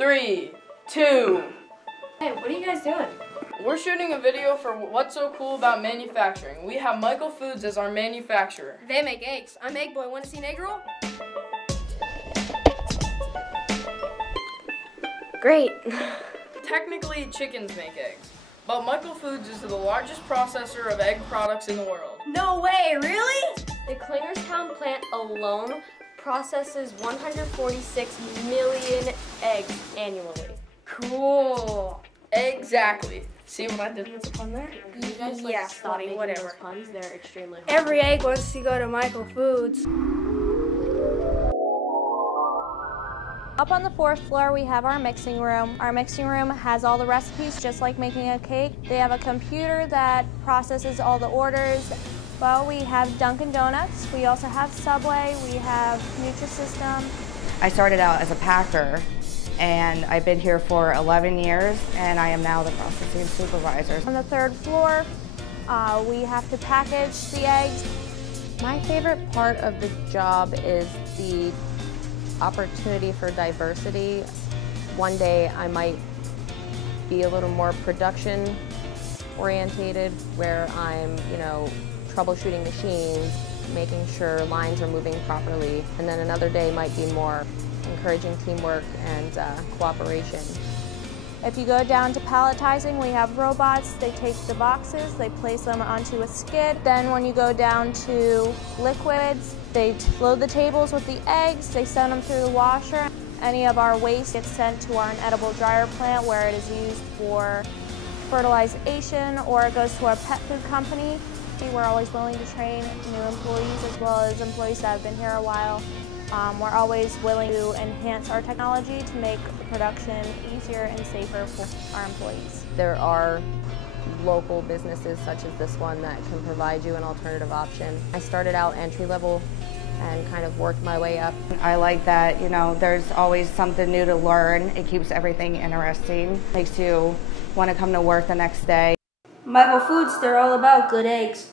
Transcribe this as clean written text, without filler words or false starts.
3, 2. Hey, what are you guys doing? We're shooting a video for What's So Cool About Manufacturing. We have Michael Foods as our manufacturer. They make eggs. I'm Egg Boy. Want to see an egg roll? Great. Technically, chickens make eggs, but Michael Foods is the largest processor of egg products in the world. No way, really? The Klingerstown plant alone processes 146 million eggs annually. Cool. Exactly. See what I did with the pun there? You guys Yeah, stop funny, making whatever. those puns. They're extremely hard. Every egg wants to go to Michael Foods. Up on the 4th floor, we have our mixing room. Our mixing room has all the recipes, just like making a cake. They have a computer that processes all the orders. Well, we have Dunkin' Donuts. We also have Subway. We have Nutrisystem. I started out as a packer, and I've been here for 11 years, and I am now the processing supervisor. On the 3rd floor, we have to package the eggs. My favorite part of the job is the opportunity for diversity. One day I might be a little more production orientated, where I'm, troubleshooting machines, making sure lines are moving properly. And then another day might be more encouraging teamwork and cooperation. If you go down to palletizing, we have robots. They take the boxes, they place them onto a skid. Then when you go down to liquids, they load the tables with the eggs, they send them through the washer. Any of our waste gets sent to our inedible dryer plant, where it is used for fertilization, or it goes to our pet food company. We're always willing to train new employees, as well as employees that have been here a while. We're always willing to enhance our technology to make the production easier and safer for our employees. There are local businesses such as this one that can provide you an alternative option. I started out entry level and kind of worked my way up. I like that, there's always something new to learn. It keeps everything interesting. Makes you want to come to work the next day. Michael Foods, they're all about good eggs.